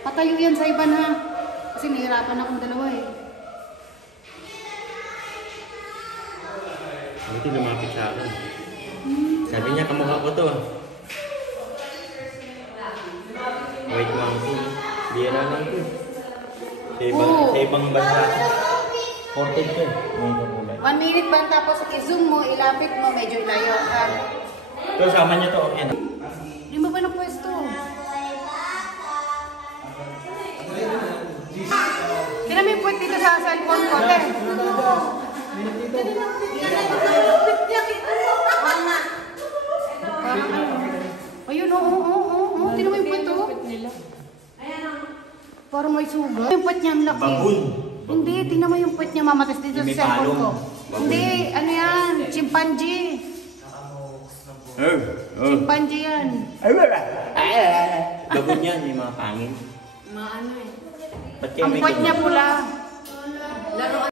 Patayo yan sa iba na. Kasi nahirapan akong dalawa eh. Buti lumapit sa akin. Sabi niya, kamukha ko to. Wait, monkey. Bira lang to. Sa ibang bansa. 14 to. 1 minute pa tapos i-zoom mo, ilapit mo, medyo ilayo. Ito, sama niya to. Okay na. Hindi mo ba na pwesto? Tignan mo yung puwet dito sa cellphone ko, te. Ayun, oo. Tignan mo yung puwet, oh. Parang may sugat. Yung puwet niya, ang laki. Baboon. Hindi, tingnan mo yung puwet niya, mamatas dito sa May cellphone ko. palong. Hindi, ano yan? Chimpanzee. Chimpanzee yan. Baboon yan, may mga pangin. Maano eh. Ba't kayo Ang may puwet niya ganun? pula.